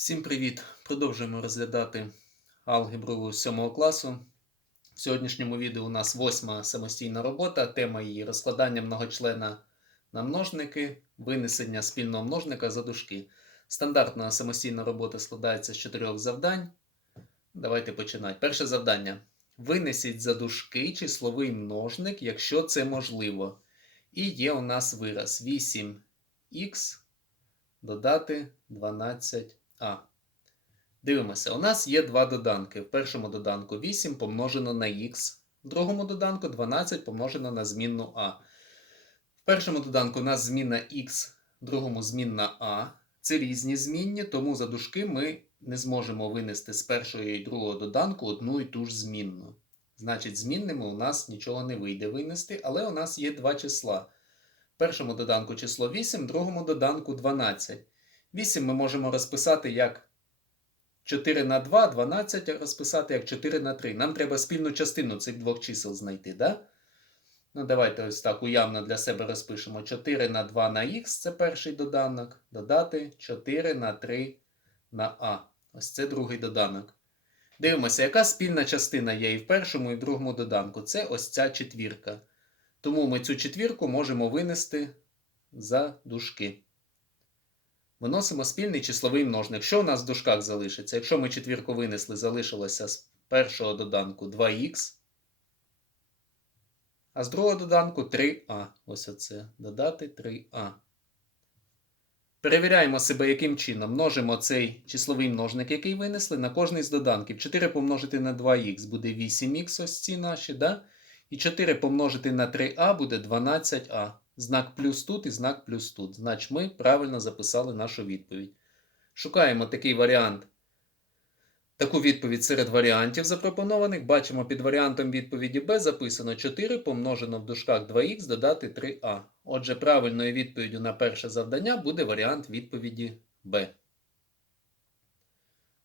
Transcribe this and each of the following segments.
Всім привіт! Продовжуємо розглядати алгебру 7 класу. В сьогоднішньому відео у нас восьма самостійна робота. Тема її розкладання многочлена на множники, винесення спільного множника за дужки. Стандартна самостійна робота складається з чотирьох завдань. Давайте починати. Перше завдання. Винесіть за дужки числовий множник, якщо це можливо. І є у нас вираз 8х додати 12 а. Дивимося, у нас є два доданки. В першому доданку 8 помножено на х, в другому доданку 12 помножено на змінну а. В першому доданку у нас змінна х, в другому змінна а. Це різні змінні, тому за дужки ми не зможемо винести з першого і другого доданку одну і ту ж змінну. Значить, змінними у нас нічого не вийде винести, але у нас є два числа. В першому доданку число 8, в другому доданку 12. 8 ми можемо розписати як 4 на 2, 12 розписати як 4 на 3. Нам треба спільну частину цих двох чисел знайти, да? Ну, давайте ось так уявно для себе розпишемо 4 на 2 на х, це перший доданок. Додати 4 на 3 на а. Ось це другий доданок. Дивимося, яка спільна частина є і в першому, і в другому доданку. Це ось ця четвірка. Тому ми цю четвірку можемо винести за дужки. Виносимо спільний числовий множник. Що у нас в дужках залишиться? Якщо ми четвірку винесли, залишилося з першого доданку 2х, а з другого доданку 3а. Ось оце. Додати 3а. Перевіряємо себе, яким чином. Множимо цей числовий множник, який винесли, на кожний з доданків. 4 помножити на 2х буде 8х, ось ці наші, да? І 4 помножити на 3а буде 12а. Знак плюс тут і знак плюс тут. Значить, ми правильно записали нашу відповідь. Шукаємо такий варіант. Таку відповідь серед варіантів запропонованих. Бачимо під варіантом відповіді Б записано 4 помножено в дужках 2х додати 3а. Отже, правильною відповіддю на перше завдання буде варіант відповіді Б.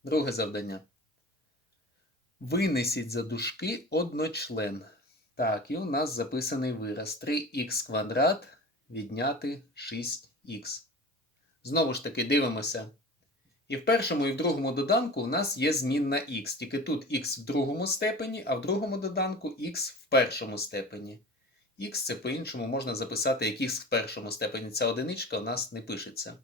Друге завдання. Винесіть за дужки одночлен. Так, і у нас записаний вираз 3х квадрат відняти 6х. Знову ж таки, дивимося. І в першому і в другому доданку у нас є змінна х. Тільки тут х в другому степені, а в другому доданку х в першому степені. Х це по-іншому можна записати як х в першому степені. Ця одиничка у нас не пишеться.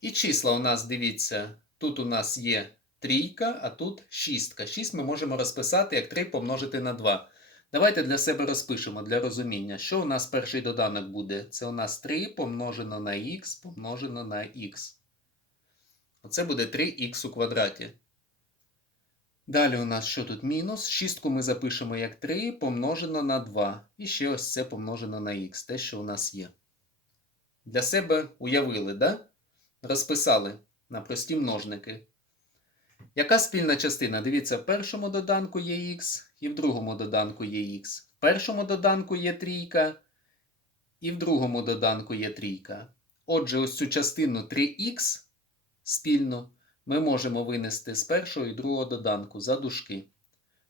І числа у нас, дивіться, тут у нас є трійка, а тут шістка. 6 ми можемо розписати як 3 помножити на 2. Давайте для себе розпишемо для розуміння, що у нас перший доданок буде. Це у нас 3 помножено на х помножено на х. Оце буде 3х у квадраті. Далі у нас що тут мінус? Шістку ми запишемо як 3 помножено на 2. І ще ось це помножено на х, те, що у нас є. Для себе уявили, да? Розписали на прості множники. Яка спільна частина? Дивіться, в першому доданку є х, і в другому доданку є х. В першому доданку є трійка, і в другому доданку є трійка. Отже, ось цю частину 3х спільно ми можемо винести з першого і другого доданку за дужки.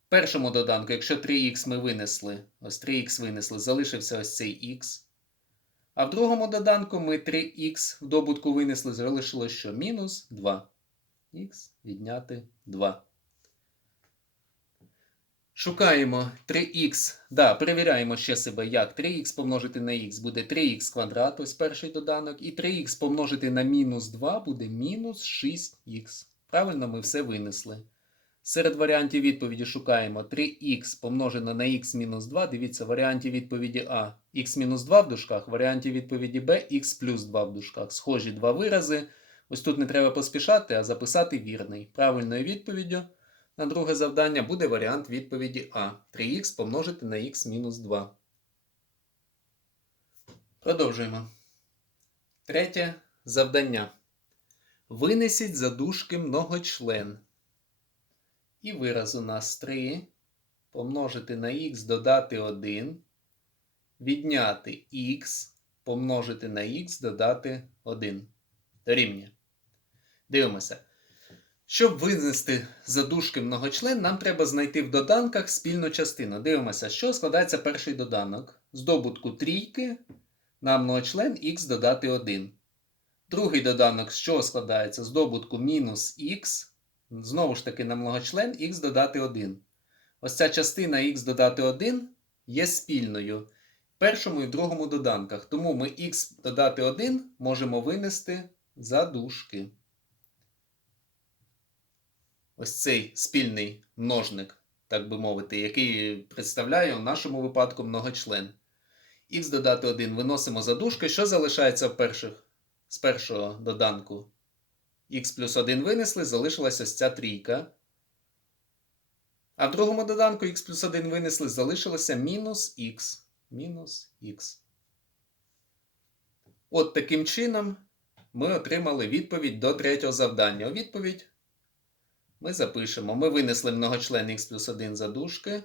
В першому доданку, якщо 3х ми винесли, ось 3х винесли, залишився ось цей х. А в другому доданку ми 3х в добутку винесли, залишилось що? Мінус 2 х відняти 2. Шукаємо 3х. Да, перевіряємо ще себе, як 3х помножити на х буде 3х квадрат, ось перший доданок. І 3х помножити на мінус 2 буде мінус 6х. Правильно, ми все винесли. Серед варіантів відповіді шукаємо 3х помножено на х мінус 2. Дивіться, варіанті відповіді А х мінус 2 в дужках, варіанті відповіді Б х плюс 2 в дужках. Схожі два вирази. Ось тут не треба поспішати, а записати вірний. Правильною відповіддю на друге завдання буде варіант відповіді А. 3х помножити на х мінус 2. Продовжуємо. Третє завдання. Винесіть за дужки многочлен. І вираз у нас 3 помножити на х додати 1. Відняти х помножити на х додати 1. Дорівнює. Дивимося. Щоб винести за дужки многочлен, нам треба знайти в доданках спільну частину. Дивимося, що складається перший доданок. З добутку трійки на многочлен х додати 1. Другий доданок чого складається? З добутку мінус х. Знову ж таки, на многочлен х додати 1. Ось ця частина х додати 1 є спільною в першому і другому доданках. Тому ми х додати 1 можемо винести за дужки. Ось цей спільний множник, так би мовити, який представляє у нашому випадку многочлен. Х додати 1 виносимо за дужки. Що залишається в перших, з першого доданку? Х плюс 1 винесли, залишилася ось ця трійка. А в другому доданку х плюс 1 винесли, залишилося мінус х. Мінус х. От таким чином ми отримали відповідь до третього завдання. У відповідь ми запишемо. Ми винесли многочлен х плюс 1 за дужки.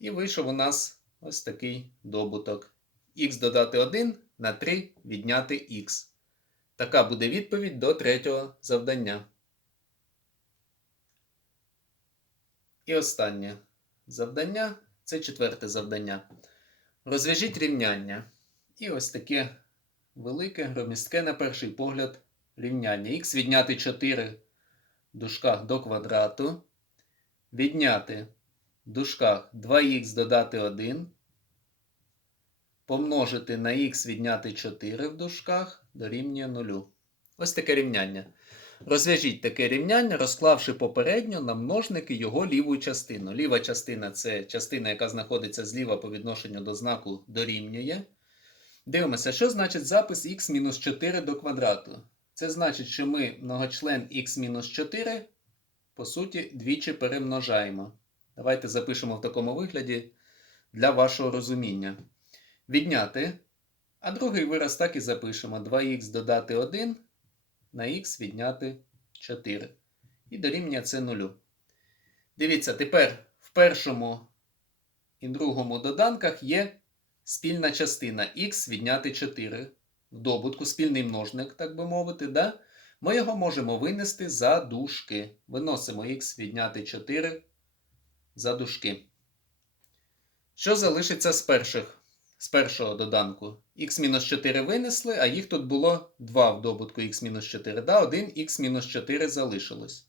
І вийшов у нас ось такий добуток. х додати 1 на 3 відняти х. Така буде відповідь до третього завдання. І останнє завдання це четверте завдання. Розв'яжіть рівняння. І ось таке велике, громістке, на перший погляд, рівняння. Х відняти 4 в дужках до квадрату. Відняти в дужках 2х додати 1. Помножити на х відняти 4 в дужках дорівнює 0. Ось таке рівняння. Розв'яжіть таке рівняння, розклавши попередньо на множники його ліву частину. Ліва частина це частина, яка знаходиться зліва по відношенню до знаку дорівнює. Дивимося, що значить запис х-4 до квадрату. Це значить, що ми многочлен х-4, по суті, двічі перемножаємо. Давайте запишемо в такому вигляді для вашого розуміння. Відняти. А другий вираз так і запишемо: 2х додати 1 на х відняти 4. І дорівнює це 0. Дивіться, тепер в першому і другому доданках є спільна частина х відняти 4. Добутку спільний множник, так би мовити. да? Ми його можемо винести за дужки. Виносимо х відняти 4 за дужки. Що залишиться з перших? З першого доданку. х-4 винесли, а їх тут було 2 в добутку х-4. Да, 1 х-4 залишилось.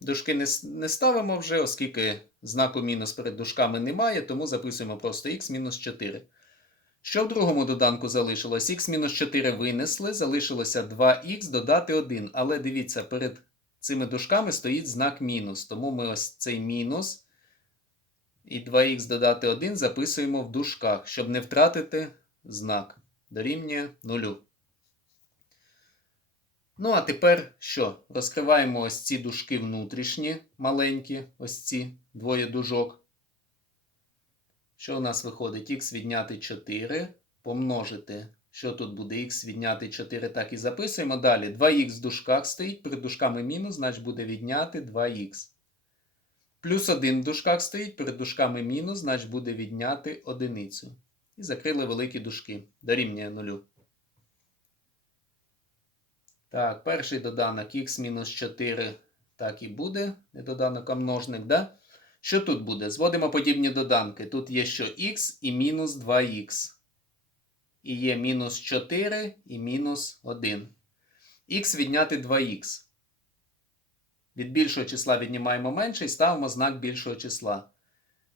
Дужки не, не ставимо вже, оскільки знаку мінус перед дужками немає, тому записуємо просто х-4. Що в другому доданку залишилось? х-4 винесли, залишилося 2х додати 1. Але дивіться, перед цими дужками стоїть знак мінус. Тому ми ось цей мінус. І 2х додати 1 записуємо в дужках, щоб не втратити знак. Дорівнює 0. Ну, а тепер що? Розкриваємо ось ці дужки внутрішні, маленькі, ось ці двоє дужок. Що у нас виходить? Х відняти 4. Помножити. Що тут буде? Х відняти 4, так і записуємо. Далі 2х в дужках стоїть, перед дужками мінус, значить буде відняти 2х. Плюс 1 в дужках стоїть, перед дужками мінус, значить буде відняти одиницю. І закрили великі дужки. Дорівнює 0. Так, перший доданок х-4 так і буде. Не доданок, а множник, да? Що тут буде? Зводимо подібні доданки. Тут є що х і мінус 2х. І є мінус 4 і мінус 1. Х відняти 2х. Від більшого числа віднімаємо менше і ставимо знак більшого числа.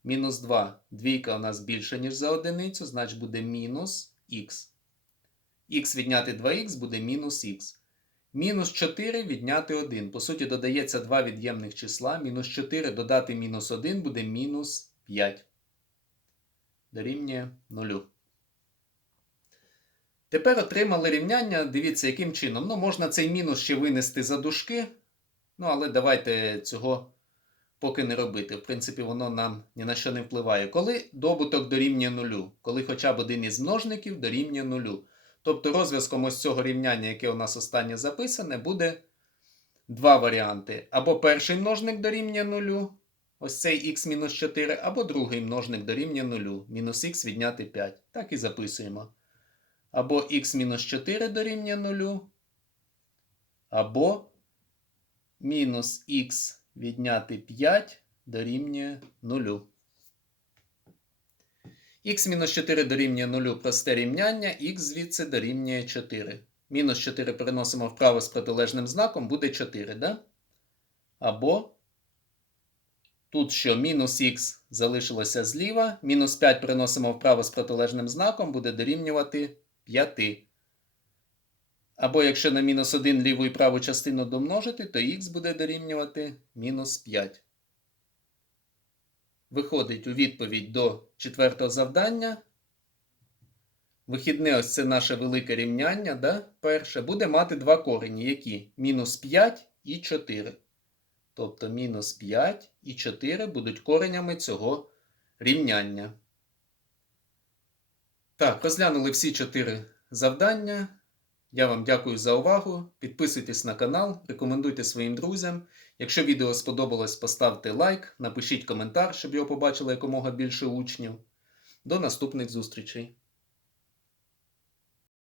Мінус 2. Двійка у нас більша, ніж за одиницю, значить буде мінус х. Х відняти 2х буде мінус х. Мінус 4 відняти 1. По суті, додається два від'ємних числа. Мінус 4 додати мінус 1 буде мінус 5. Дорівнює 0. Тепер отримали рівняння. Дивіться, яким чином. Ну, можна цей мінус ще винести за дужки. Ну, але давайте цього поки не робити. В принципі, воно нам ні на що не впливає. Коли добуток дорівнює нулю, коли хоча б один із множників дорівнює нулю. Тобто розв'язком ось цього рівняння, яке у нас останнє записане, буде два варіанти. Або перший множник дорівнює нулю, ось цей х-4, або другий множник дорівнює нулю, мінус х відняти 5. Так і записуємо. Або х-4 дорівнює нулю, або мінус х відняти 5 дорівнює 0. Х-4 дорівнює 0 просте рівняння, х звідси дорівнює 4. Мінус 4 переносимо вправо з протилежним знаком, буде 4, да? Або тут що мінус х залишилося зліва, мінус 5 переносимо вправо з протилежним знаком, буде дорівнювати 5. Або якщо на мінус 1 ліву і праву частину домножити, то х буде дорівнювати мінус 5. Виходить у відповідь до четвертого завдання. Вихідне ось це наше велике рівняння, да? перше, буде мати два корені, які мінус 5 і 4. Тобто мінус 5 і 4 будуть коренями цього рівняння. Так, розглянули всі чотири завдання. Я вам дякую за увагу. Підписуйтесь на канал, рекомендуйте своїм друзям. Якщо відео сподобалось, поставте лайк, напишіть коментар, щоб його побачило якомога більше учнів. До наступних зустрічей!